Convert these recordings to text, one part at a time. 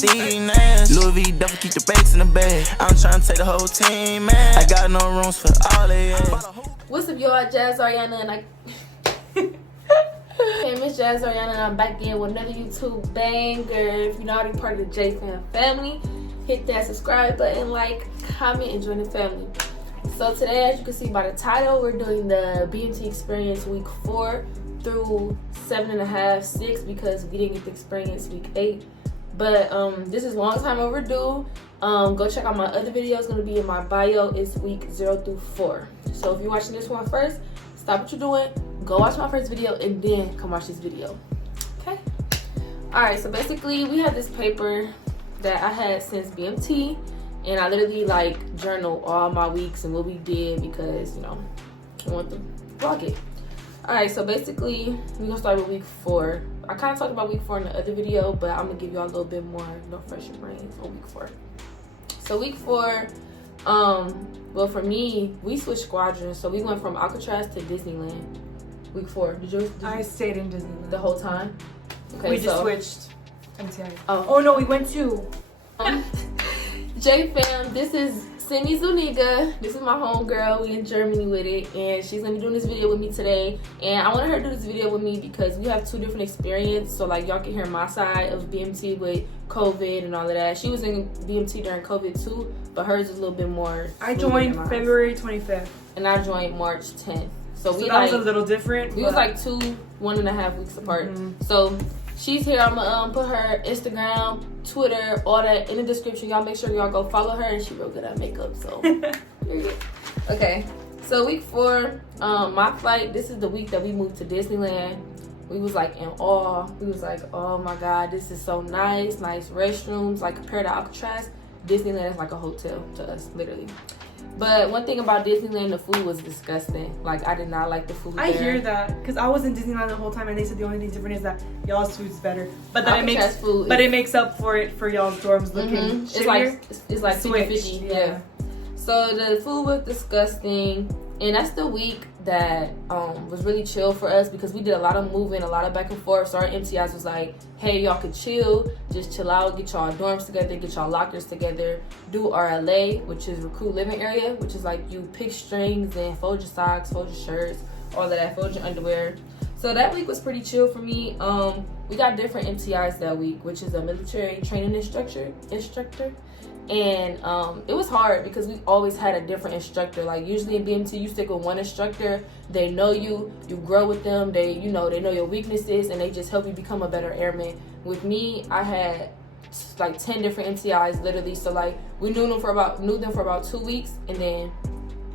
Steve Nash. Louis V double keep the bags in the bag. I'm trying to take the whole team, man. I got no rooms for all they ass. What's up, y'all? Jazz Ariana and I. Hey, Miss Jazz Ariana, and I'm back in with another YouTube banger. If you're not already part of the J Fam family, hit that subscribe button, like, comment, and join the family. So today, as you can see by the title, we're doing the BMT experience week 4 through 7.5, 6, because we didn't get the experience week 8. But this is a long time overdue. Go check out my other video. It's gonna be in my bio. It's week 0 through 4. So if you're watching this one first, stop what you're doing, go watch my first video, and then come watch this video. Okay? Alright, so basically we have this paper that I had since BMT, and I literally like journal all my weeks and what we did because, you know, I want to vlog it. Alright, so basically we're gonna start with week 4. I kind of talked about week 4 in the other video, but I'm gonna give y'all a little bit more, you know, fresher brains on week 4. So week 4, well, for me, we switched squadrons. So we went from Alcatraz to Disneyland. Week 4. Did you? I stayed in Disneyland the whole time. Okay, we just switched. MTI. Oh. Oh no, we went to. J Fam, this is Cindy Zuniga. This is my homegirl. We in Germany with it, and she's gonna be doing this video with me today. And I wanted her to do this video with me because we have 2 different experiences. So like y'all can hear my side of BMT with COVID and all of that. She was in BMT during COVID too, but hers is a little bit more. I joined February 25th, and I joined March 10th. So we that was a little different. We was like 1.5 weeks apart. So she's here. I'm gonna put her Instagram, Twitter, all that in the description. Y'all make sure y'all go follow her, and she's real good at makeup. So period. Okay. So week 4, my flight. This is the week that we moved to Disneyland. We was like in awe. We was like, oh my God, this is so nice. Nice restrooms. Like compared to Alcatraz, Disneyland is like a hotel to us, literally. But one thing about Disneyland, the food was disgusting. Like, I did not like the food I there. hear that because I was in Disneyland the whole time, and they said the only thing different is that y'all's food's better. But then it makes up for it for y'all's dorms looking shittier. It's like 50-50. Yeah. So the food was disgusting, and that's the week that was really chill for us because we did a lot of moving, a lot of back and forth. So our MTIs was like, hey, y'all could chill, just chill out, get y'all dorms together, get y'all lockers together, do RLA, which is recruit living area, which is like you pick strings and fold your socks, fold your shirts, all of that, fold your underwear. So that week was pretty chill for me. We got different MTIs that week, which is a military training instructor. And it was hard because we always had a different instructor. Like usually in BMT, you stick with one instructor. They know you grow with them. They know your weaknesses, and they just help you become a better airman. With me, I had like 10 different MTIs literally. So like we knew them for about 2 weeks, and then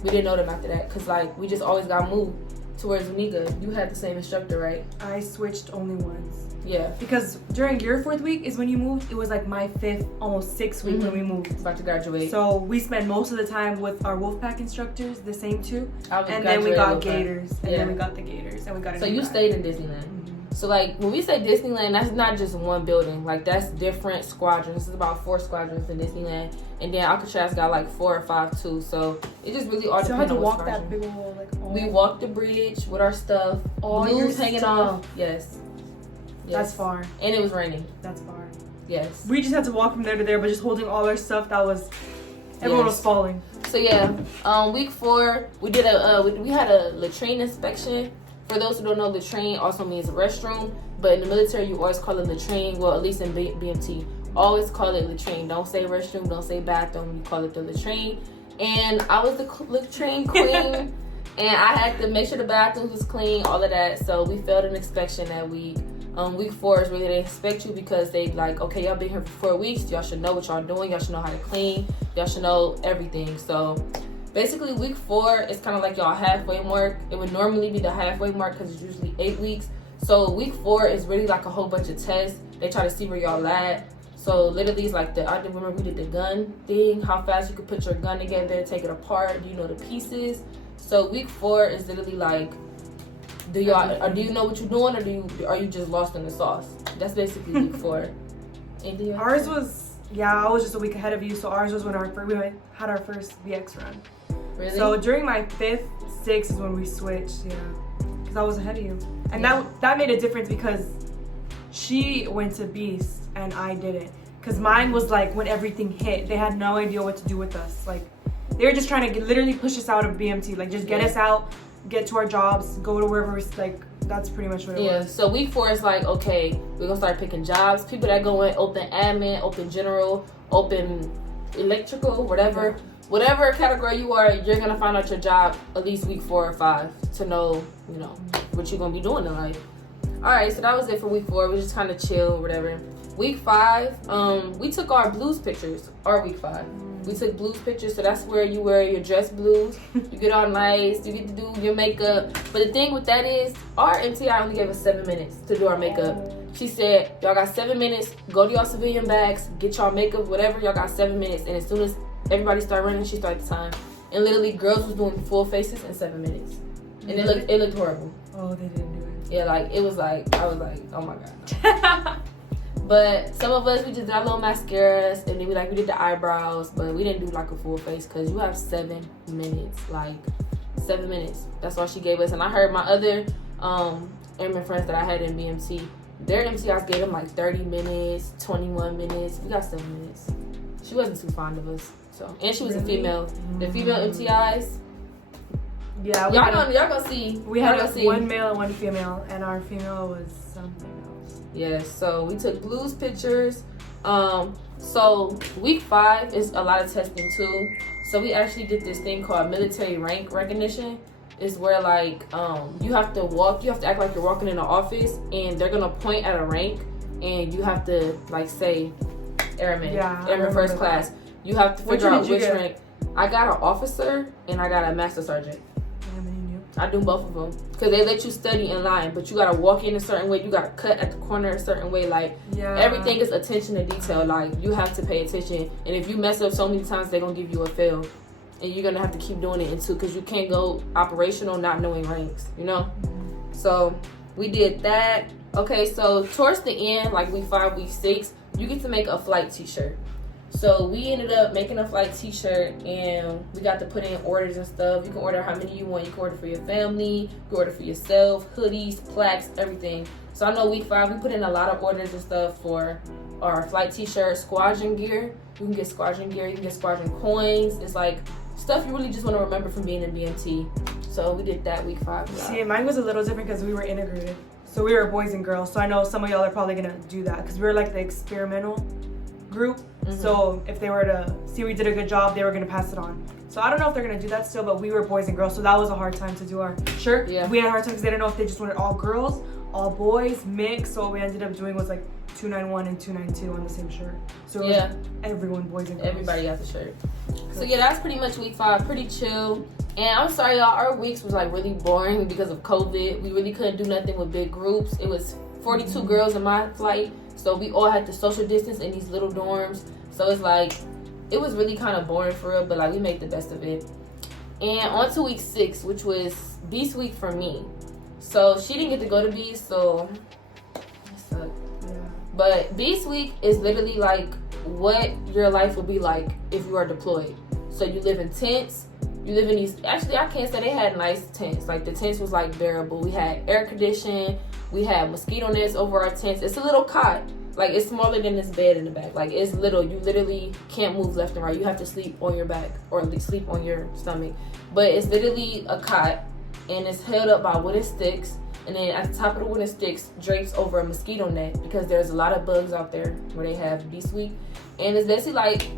we didn't know them after that because like we just always got moved towards Zuniga. You had the same instructor, right? I switched only once. Yeah. Because during your 4th week is when you moved. It was like my 5th, almost 6th week when we moved. About to graduate. So we spent most of the time with our Wolfpack instructors, the same 2. And then we got Gators. And then we got the Gators. And we got a So you stayed in Disneyland. So like when we say Disneyland, that's not just one building. Like that's different squadrons. It's about 4 squadrons in Disneyland. And then Alcatraz got like 4 or 5 too. So it just really all depends on what squadron. That big old, like, we walked the bridge with our stuff. All your hanging off. Yes. That's far. And it was raining. That's far. Yes. We just had to walk from there to there, but just holding all our stuff, that was, everyone was falling. So yeah, week 4, we did we had a latrine inspection. For those who don't know, latrine also means restroom, but in the military you always call it latrine. Well, at least in BMT, always call it latrine. Don't say restroom, don't say bathroom, you call it the latrine. And I was the latrine queen, and I had to make sure the bathrooms was clean, all of that. So we failed an inspection that week. Week 4 is really, they inspect you because they like, okay, y'all been here for 4 weeks. Y'all should know what y'all doing. Y'all should know how to clean. Y'all should know everything. So basically week 4 is kind of like y'all halfway mark. It would normally be the halfway mark because it's usually 8 weeks. So week 4 is really like a whole bunch of tests. They try to see where y'all at. So literally it's like I remember we did the gun thing, how fast you could put your gun together, take it apart, do you know the pieces? So week 4 is literally like, do you know what you're doing, or are you just lost in the sauce? That's basically week 4. Ours was, I was just a week ahead of you, so ours was when we had our first BX run. Really? So during my 5th, 6th is when we switched, because I was ahead of you. And that made a difference because she went to Beast and I didn't. Because mine was like when everything hit, they had no idea what to do with us. Like, they were just trying to literally push us out of BMT. Like, just get us out, get to our jobs, go to wherever we're, like, that's pretty much what it was. Yeah, so week 4 is like, okay, we're going to start picking jobs. People that go in open admin, open general, open electrical, whatever. Whatever category you are, you're going to find out your job at least week 4 or 5 to know, you know, what you're going to be doing in life. All right, so that was it for week 4. We just kind of chill, whatever. Week 5, we took our blues pictures, our week 5. We took blues pictures, so that's where you wear your dress blues. You get all nice, you get to do your makeup. But the thing with that is, our MTI only gave us 7 minutes to do our makeup. She said, y'all got 7 minutes, go to y'all civilian bags, get y'all makeup, whatever, y'all got 7 minutes. And as soon as everybody started running, she started the time. And literally, girls was doing full faces in 7 minutes. And it looked horrible. Oh, they didn't do it. Yeah, like, it was like, I was like, oh my God. But some of us, we just did our little mascaras, and then we did the eyebrows, but we didn't do like a full face because you have 7 minutes, like 7 minutes. That's all she gave us. And I heard my other airman friends that I had in BMT, their MTIs gave them like 30 minutes, 21 minutes. We got 7 minutes. She wasn't too fond of us. So, and she was a female. The female MTIs, yeah, y'all gonna see. We had one male and one female, and our female was something else. Yes, so we took blues pictures. So week 5 is a lot of testing too. So we actually did this thing called military rank recognition. It's where like you have to act like you're walking in an office, and they're gonna point at a rank, and you have to like say airman, airman first class. You have to figure out which rank. I got an officer and I got a master sergeant. I do both of them because they let you study in line, but you gotta walk in a certain way. You gotta cut at the corner a certain way. Like everything is attention to detail. Like you have to pay attention, and if you mess up so many times, they're gonna give you a fail, and you're gonna have to keep doing it until because you can't go operational not knowing ranks. You know. So we did that. Okay, so towards the end, like week 5, week 6, you get to make a flight T-shirt. So we ended up making a flight T-shirt, and we got to put in orders and stuff. You can order how many you want. You can order for your family. You can order for yourself. Hoodies, plaques, everything. So I know week 5 we put in a lot of orders and stuff for our flight T-shirt, squadron gear. You can get squadron gear. You can get squadron coins. It's like stuff you really just want to remember from being in BMT. So we did that week 5. Yeah. See, mine was a little different because we were integrated. So we were boys and girls. So I know some of y'all are probably gonna do that because we were like the experimental group. So if they were to see we did a good job, they were gonna pass it on. So I don't know if they're gonna do that still, but we were boys and girls, so that was a hard time to do our shirt. Yeah. We had a hard time because they didn't know if they just wanted all girls, all boys, mixed. So what we ended up doing was like 291 and 292 on the same shirt. So it was everyone, boys and girls. Everybody got the shirt. So yeah, that's pretty much week 5, pretty chill. And I'm sorry y'all, our weeks was like really boring because of COVID. We really couldn't do nothing with big groups. It was 42 girls in my flight. So we all had to social distance in these little dorms. So it's like, it was really kind of boring for real, but like we made the best of it. And on to week 6, which was Beast Week for me. So she didn't get to go to Beast, so it sucked. Yeah. But Beast Week is literally like what your life would be like if you are deployed. So you live in tents. You live in these, actually I can't say they had nice tents. Like the tents was like bearable. We had air conditioning. We had mosquito nets over our tents. It's a little cot. Like it's smaller than this bed in the back. Like it's little. You literally can't move left and right. You have to sleep on your back or at least sleep on your stomach. But it's literally a cot, and it's held up by wooden sticks. And then at the top of the wooden sticks drapes over a mosquito net because there's a lot of bugs out there where they have Beast Week. And it's basically like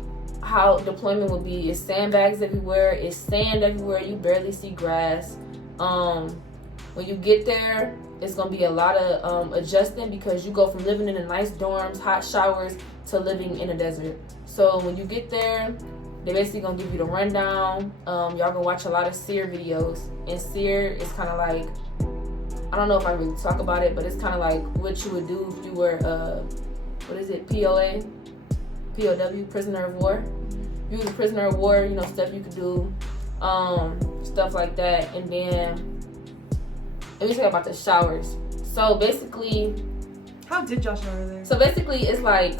how deployment would be. It's sandbags everywhere. It's sand everywhere. You barely see grass. When you get there, it's going to be a lot of adjusting because you go from living in the nice dorms, hot showers, to living in a desert. So when you get there, they're basically going to give you the rundown. Y'all going to watch a lot of SEER videos. And SEER is kind of like, I don't know if I really talk about it, but it's kind of like what you would do if you were, POA? POW, prisoner of war. If you was a prisoner of war, you know, stuff you could do, stuff like that. And then let me talk about the showers. So basically, how did y'all shower there? So basically, it's like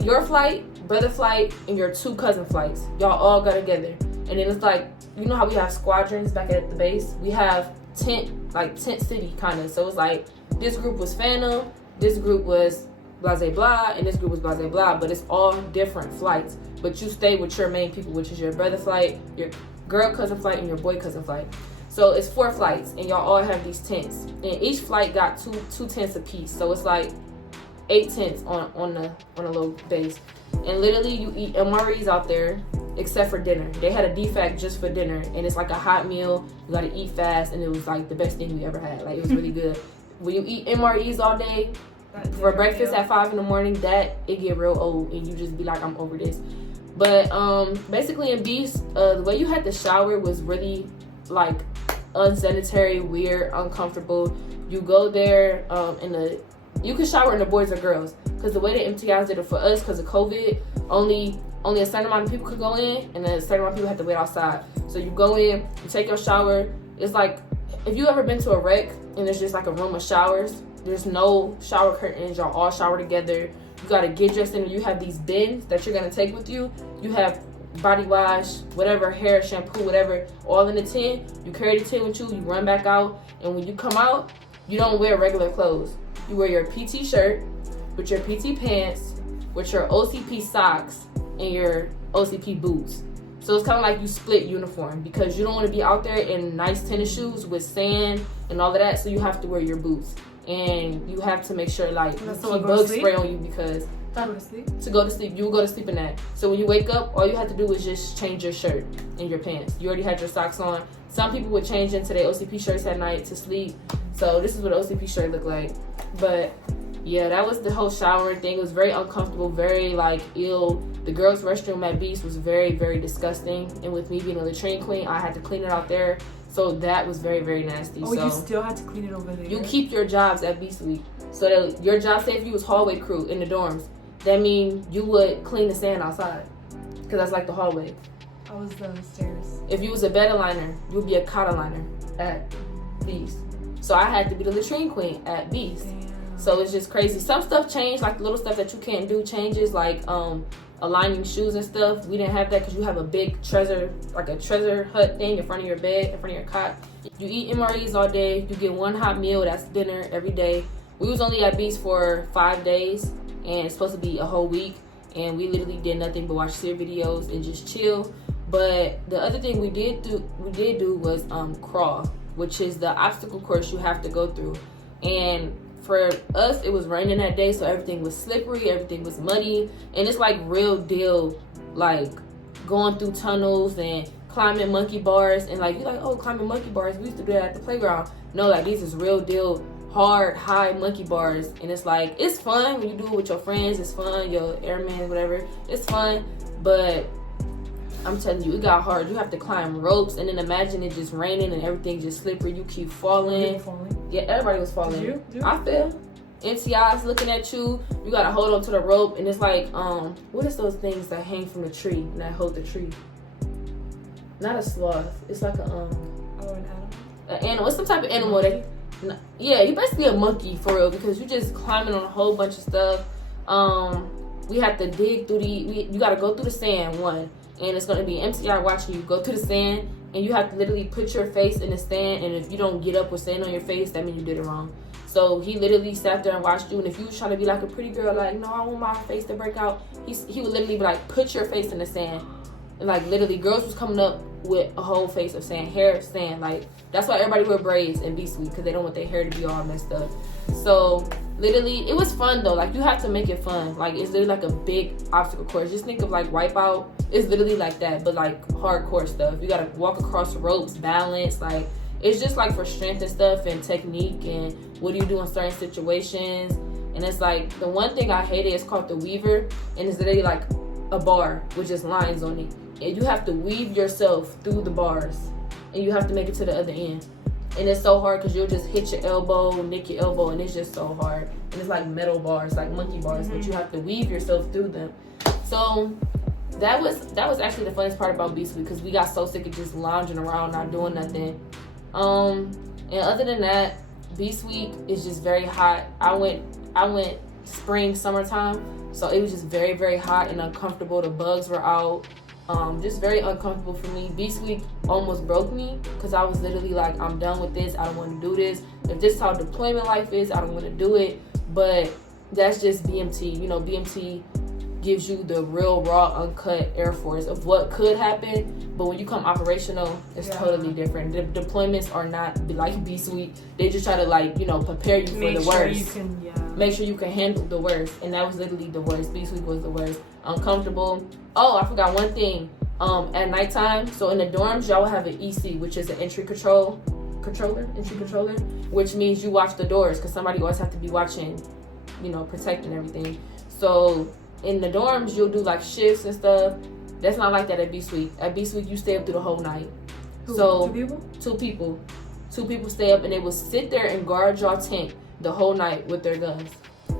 your flight, brother flight, and your 2 cousin flights. Y'all all go together, and then it's like, you know how we have squadrons back at the base. We have tent city kind of. So it's like this group was Phantom, this group was blah, blah, and this group was blah, blah, but it's all different flights. But you stay with your main people, which is your brother flight, your girl cousin flight, and your boy cousin flight. So it's 4 flights, and y'all all have these tents. And each flight got two tents apiece. So it's like 8 tents on a little base. And literally you eat MREs out there, except for dinner. They had a defact just for dinner, and it's like a hot meal. You gotta eat fast, and it was like the best thing we ever had. Like, it was really good. When you eat MREs all day for breakfast at 5 in the morning, that it get real old, and you just be like, I'm over this. But basically in Beast, the way you had to shower was really like unsanitary, weird, uncomfortable. You go there, you can shower in the boys or girls, because the way the MTIs did it for us, because of COVID, only a certain amount of people could go in, and then a certain amount of people had to wait outside. So you go in, you take your shower. It's like, if you ever been to a wreck and there's just like a room of showers, there's no shower curtains, y'all all shower together. You gotta get dressed in. You have these bins that you're gonna take with you. You have body wash, whatever, hair, shampoo, whatever, all in the tin. You carry the tin with you, you run back out, and when you come out, you don't wear regular clothes. You wear your PT shirt with your PT pants, with your OCP socks, and your OCP boots. So it's kind of like you split uniform, because you don't want to be out there in nice tennis shoes with sand and all of that, so you have to wear your boots. And you have to make sure, like, you keep bug spray on you, because to go to sleep, you will go to sleep in that. So when you wake up, all you have to do is just change your shirt and your pants. You already had your socks on. Some people would change into their OCP shirts at night to sleep. So this is what an OCP shirt looked like. But yeah, that was the whole showering thing. It was very uncomfortable, very like ill. The girls' restroom at Beast was very, very disgusting. And with me being a latrine queen, I had to clean it out there. So that was very, very nasty. Oh, so you still had to clean it over there? You keep your jobs at Beast Week. So that your job, say if you was hallway crew in the dorms, that means you would clean the sand outside, because that's like the hallway. I was the stairs. If you was a bed aligner, you would be a cot aligner at Beast. So I had to be the latrine queen at Beast. Damn. So it's just crazy. Some stuff changed, like the little stuff that you can't do changes, like aligning shoes and stuff. We didn't have that, because you have a big treasure hut thing in front of your bed, in front of your cot. You eat MREs all day. You get 1 hot meal. That's dinner every day. We was only at Beast for 5 days, and it's supposed to be a whole week. And we literally did nothing but watch series videos and just chill. But the other thing we did do was crawl, which is the obstacle course you have to go through. And for us, it was raining that day, so everything was slippery, everything was muddy, and it's like real deal, like going through tunnels and climbing monkey bars. And like, you're like, oh, climbing monkey bars, we used to do that at the playground. No, like, these is real deal, hard, high monkey bars. And it's like, it's fun when you do it with your friends. It's fun, your airman, whatever. It's fun, but I'm telling you, it got hard. You have to climb ropes, and then imagine it just raining and everything just slippery. You keep falling. Yeah, everybody was falling. Did you? I fell. MCI's looking at you. You gotta hold on to the rope, and it's like, what is those things that hang from the tree and that hold the tree? Not a sloth. It's like an animal. An animal. It's some type of animal. Yeah, you're basically a monkey for real, because you're just climbing on a whole bunch of stuff. We have to dig through you gotta go through the sand, one. And it's going to be MCI watching you go through the sand, and you have to literally put your face in the sand, and if you don't get up with sand on your face, that means you did it wrong. So he literally sat there and watched you, and if you was trying to be like a pretty girl, like, no, I want my face to break out, he would literally be like, put your face in the sand. And like, literally, girls was coming up with a whole face of sand, hair, sand. Like, that's why everybody wear braids in Beast Week, because they don't want their hair to be all messed up. So literally, it was fun though. Like, you have to make it fun. Like, it's literally like a big obstacle course. Just think of like Wipeout. It's literally like that, but like hardcore stuff. You gotta walk across ropes, balance. Like, it's just like for strength and stuff, and technique, and what do you do in certain situations. And it's like, the one thing I hated is called the Weaver, and it's literally like a bar with just lines on it, and you have to weave yourself through the bars, and you have to make it to the other end. And it's so hard, because you'll just hit your elbow, nick your elbow, and it's just so hard. And it's like metal bars, like monkey bars, but you have to weave yourself through them. So that was actually the funnest part about Beast Week, because we got so sick of just lounging around, not doing nothing. And other than that, Beast Week is just very hot. I went spring, summertime, so it was just very, very hot and uncomfortable. The bugs were out. Just very uncomfortable for me. Beast Week almost broke me, because I was literally like, I'm done with this. I don't want to do this. If this is how deployment life is, I don't want to do it. But that's just BMT. You know, BMT gives you the real raw, uncut Air Force of what could happen, but when you come operational, it's totally different. The deployments are not like B Suite. They just try to like, you know, prepare you for the worst. Make sure you can handle the worst, and that was literally the worst. B Suite was the worst. Uncomfortable. Oh, I forgot one thing. At nighttime, so in the dorms, y'all will have an EC, which is an entry controller, which means you watch the doors because somebody always have to be watching, you know, protecting everything. So in the dorms, you'll do like shifts and stuff. That's not like that at B Suite. At B Suite, you stay up through the whole night. So 2 people. 2 people stay up and they will sit there and guard y'all tent the whole night with their guns.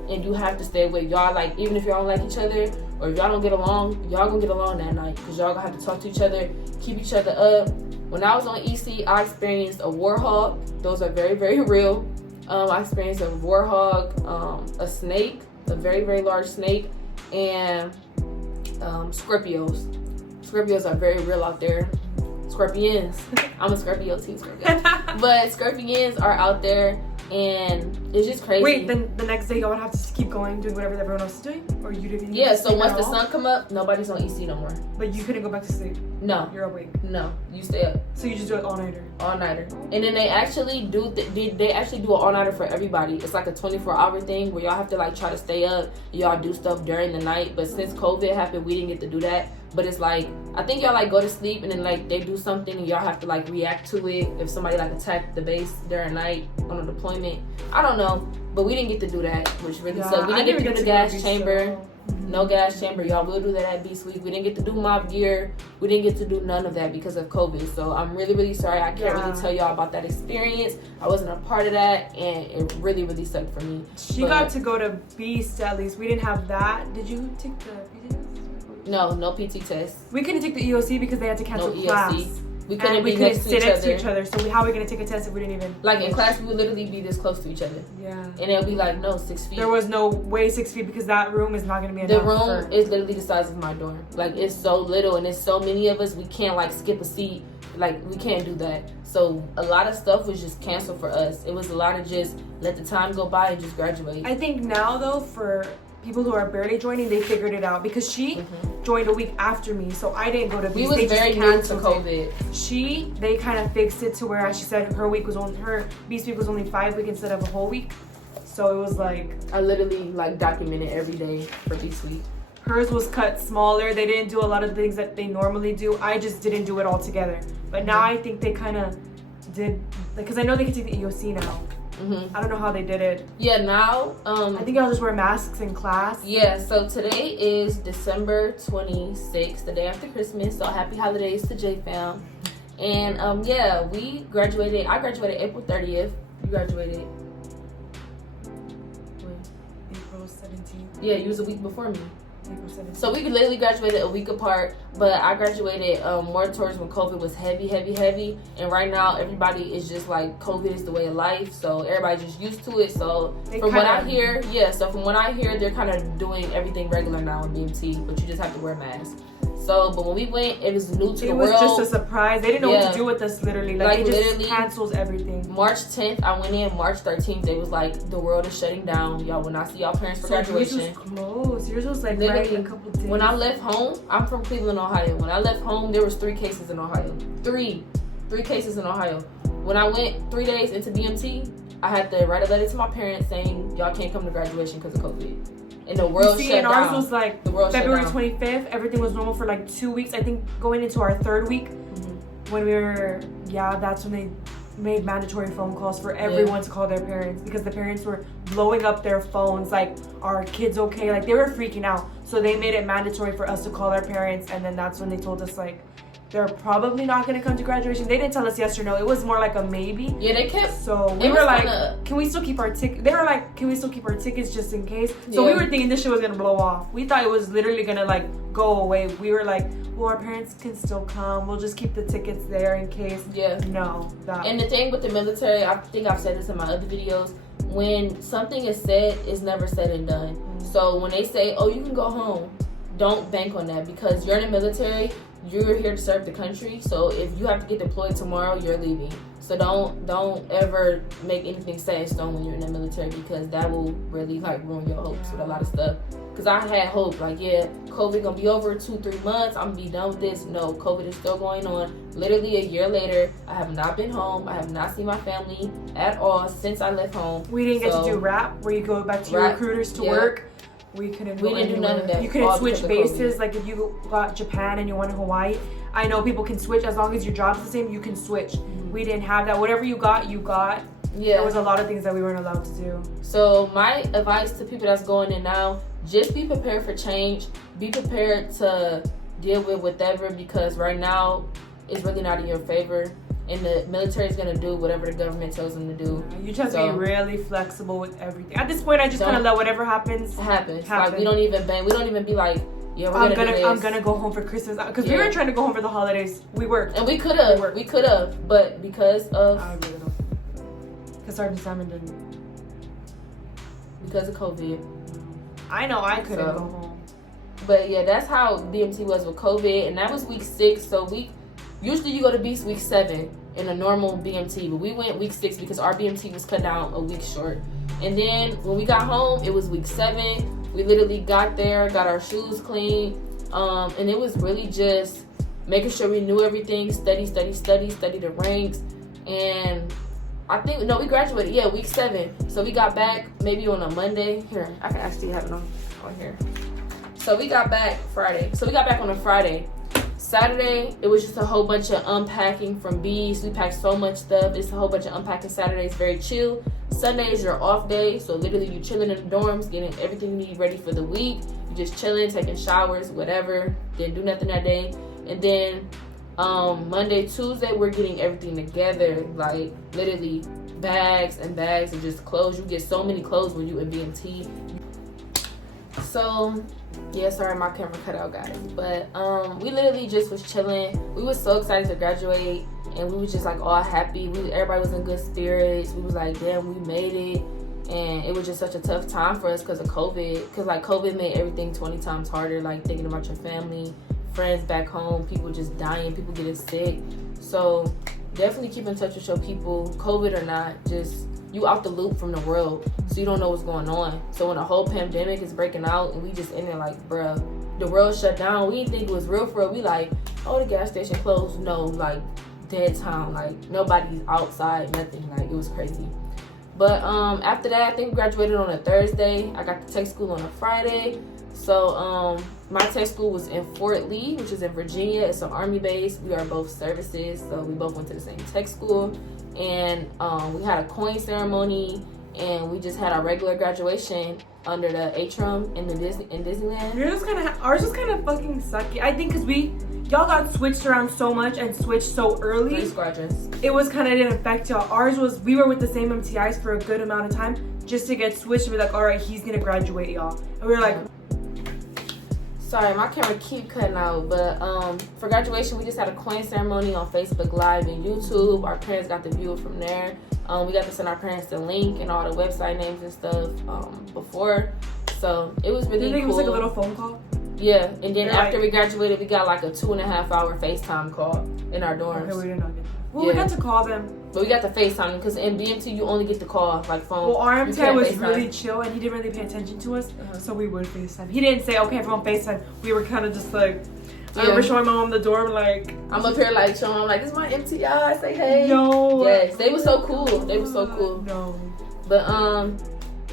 And you have to stay with y'all, like, even if y'all don't like each other or if y'all don't get along, y'all gonna get along that night because y'all gonna have to talk to each other, keep each other up. When I was on EC, I experienced a warhog. Those are very, very real. I experienced a warhog, a snake, a very, very large snake, and Scorpios. Scorpios are very real out there. Scorpions. I'm a Scorpio too, Scorpio. But Scorpions are out there, and it's just crazy. Wait, then the next day y'all would have to keep going, doing whatever everyone else is doing? Or you didn't so once the sun come up, nobody's on EC no more. But you couldn't go back to sleep? No. You're awake? No, you stay up. So you just do it all-nighter? All-nighter. And then they actually do an all-nighter for everybody. It's like a 24-hour thing where y'all have to like try to stay up. Y'all do stuff during the night. But since COVID happened, we didn't get to do that. But it's like, I think y'all like go to sleep and then like they do something and y'all have to like react to it if somebody like attacked the base during night on a deployment. I don't know, but we didn't get to do that, which really sucked. We didn't get to do the gas chamber. No gas chamber. Y'all will do that at B Suite. We didn't get to do mob gear. We didn't get to do none of that because of COVID. So I'm really, really sorry. I can't really tell y'all about that experience. I wasn't a part of that, and it really, really sucked for me. She got to go to Beast at least. We didn't have that. Did you take the PT test? No PT test. We couldn't take the EOC because they had to cancel class. We couldn't sit next to each other. So how are we gonna take a test if we didn't even like in class? We would literally be this close to each other. Yeah. And it'll be like 6 feet. There was no way 6 feet because that room is not gonna be enough. The room is literally the size of my dorm. Like it's so little and there's so many of us. We can't like skip a seat. Like we can't do that. So a lot of stuff was just canceled for us. It was a lot of just let the time go by and just graduate. I think now though for people who are barely joining, they figured it out because she joined a week after me, so I didn't go to Beast. We was very new to COVID. They kind of fixed it to where she said her Beast week was only 5 weeks instead of a whole week. So it was like I literally like documented every day for Beast week. Hers was cut smaller. They didn't do a lot of things that they normally do. I just didn't do it all together. But now I think they kind of did, because I know they can take the EOC now. I don't know how they did it. Yeah, now I think I'll just wear masks in class. Yeah, so today is December 26th, the day after Christmas. So happy holidays to J-Fam. And yeah, we graduated. I graduated April 30th. You graduated when? April 17th. Yeah, you was a week before me. April 17th. So we literally graduated a week apart, but I graduated more towards when COVID was heavy. And right now, everybody is just like, COVID is the way of life. So everybody just used to it. So from what I hear, they're kind of doing everything regular now in BMT, but you just have to wear a mask. So, but when we went, it was new to the world. It was just a surprise. They didn't know what to do with us, literally. Like they just cancels everything. March 10th, I went in. March 13th, it was like, the world is shutting down. Y'all will not see y'all parents for graduation. Yours was close. Yours was like right in a couple days. When I left home, I'm from Cleveland, Ohio. When I left home, there was 3 cases in Ohio. Three cases in Ohio. When I went 3 days into BMT, I had to write a letter to my parents saying, y'all can't come to graduation because of COVID. And the world shut down. Ours was like February 25th. Everything was normal for like 2 weeks. I think going into our 3rd week, when we were, that's when they made mandatory phone calls for everyone to call their parents because the parents were blowing up their phones like, are kids okay? Like they were freaking out. So they made it mandatory for us to call our parents, and then that's when they told us like, they're probably not going to come to graduation. They didn't tell us yes or no. It was more like a maybe. Yeah, they kept. So we were like, can we still keep our ticket? They were like, can we still keep our tickets just in case? So we were thinking this shit was going to blow off. We thought it was literally going to like go away. We were like, well, our parents can still come. We'll just keep the tickets there in case. Yeah. No. And the thing with the military, I think I've said this in my other videos, when something is said, it's never said and done. So when they say, oh, you can go home, don't bank on that, because you're in the military. You're here to serve the country. So if you have to get deployed tomorrow, you're leaving. So don't ever make anything set in stone when you're in the military, because that will really like ruin your hopes with a lot of stuff. Because I had hope, like, yeah, COVID gonna be over 2-3 months, I'm gonna be done with this. No, COVID is still going on. Literally a year later, I have not been home. I have not seen my family at all since I left home. We didn't get to do RAP, where you go back to your recruiters to work. We couldn't do none of that. You couldn't switch bases. Like if you got Japan and you went to Hawaii, I know people can switch as long as your job's the same. You can switch. We didn't have that. Whatever you got, you got. Yeah. There was a lot of things that we weren't allowed to do. So my advice to people that's going in now: just be prepared for change. Be prepared to deal with whatever, because right now it's really not in your favor. And the military is going to do whatever the government tells them to do. You just be really flexible with everything. At this point, I just kind of let whatever happens. Like, we don't even be like, yeah, I'm gonna go home for Christmas, because we were trying to go home for the holidays. We worked. And we could have, but because of... I really don't. Because Sergeant Simon didn't. Because of COVID. I know I couldn't go home. But yeah, that's how BMT was with COVID. And that was week 6, so usually you go to beast week 7 in a normal BMT, but we went week 6 because our BMT was cut down a week short. And then when we got home, it was week 7. We literally got there, got our shoes clean, and it was really just making sure we knew everything, study the ranks. And I think, no, we graduated, week 7. So we got back maybe on a Monday. Here, I can actually have it on here. So we got back Friday. So we got back on a Friday. Saturday, it was just a whole bunch of unpacking from Beast. We packed so much stuff. It's a whole bunch of unpacking. Saturday is very chill. Sunday is your off day. So literally you chilling in the dorms, getting everything you need ready for the week. You just chilling, taking showers, whatever. Didn't do nothing that day. And then Monday, Tuesday, we're getting everything together. Like literally bags and bags of just clothes. You get so many clothes when you in BMT. So... yeah, sorry, my camera cut out, guys. But we literally just was chilling. We was so excited to graduate, and we was just like all happy. Everybody was in good spirits. We was like, damn, we made it. And it was just such a tough time for us because of COVID. Because like COVID made everything 20 times harder. Like thinking about your family, friends back home, people just dying, people getting sick. So definitely keep in touch with your people, COVID or not. Just you out the loop from the world, so you don't know what's going on. So when a whole pandemic is breaking out and we just in there like, bruh, the world shut down. We didn't think it was real for real. We like, oh, the gas station closed. No, like dead town. Like nobody's outside, nothing. Like it was crazy. But after that, I think we graduated on a Thursday. I got to tech school on a Friday. So my tech school was in Fort Lee, which is in Virginia. It's an Army base. We are both services, so we both went to the same tech school. And we had a coin ceremony, and we just had our regular graduation under the atrium in Disneyland. Ours was kind of fucking sucky. I think because y'all got switched around so much and switched so early. 3 squadrons. It was kind of didn't affect y'all. Ours was, we were with the same MTIs for a good amount of time just to get switched and be like, all right, he's gonna graduate, y'all. And we were like, sorry, my camera keep cutting out, but for graduation, we just had a coin ceremony on Facebook Live and YouTube. Our parents got to view it from there. We got to send our parents the link and all the website names and stuff before. So it was really cool. It was like a little phone call? Yeah, and then after we graduated, we got like a 2.5-hour FaceTime call in our dorms. Okay, we did not get that. Well, we got to call them. But we got the FaceTime because in BMT you only get the call like phone. Well, our MTI was really chill and he didn't really pay attention to us, so we would FaceTime. He didn't say, okay, everyone FaceTime. We were kind of just like, I remember showing my mom the dorm, like, I'm up here like showing them like, this is my MTI, say hey. No. Yes, they were so cool. They were so cool. No.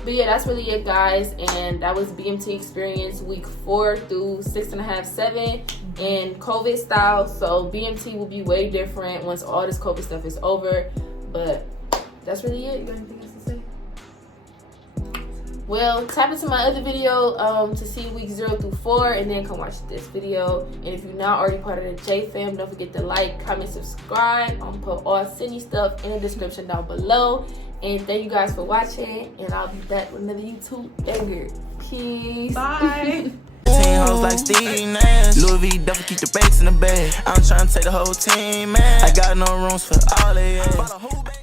But yeah, that's really it, guys. And that was BMT experience week 4 through 6.5, 7 in COVID style. So BMT will be way different once all this COVID stuff is over. But that's really it. You got anything else to say? Well, tap into my other video to see week 0 through 4, and then come watch this video. And if you're not already part of the J fam, don't forget to like, comment, subscribe. I'm gonna put all Cindy stuff in the description down below. And thank you guys for watching, and I'll be back with another YouTube banger. Peace. Bye. 10 hoes like Steve Nash. Louis V duffel keep the banks in the bag. I'm trying to take the whole team, man. I got no rooms for all of it.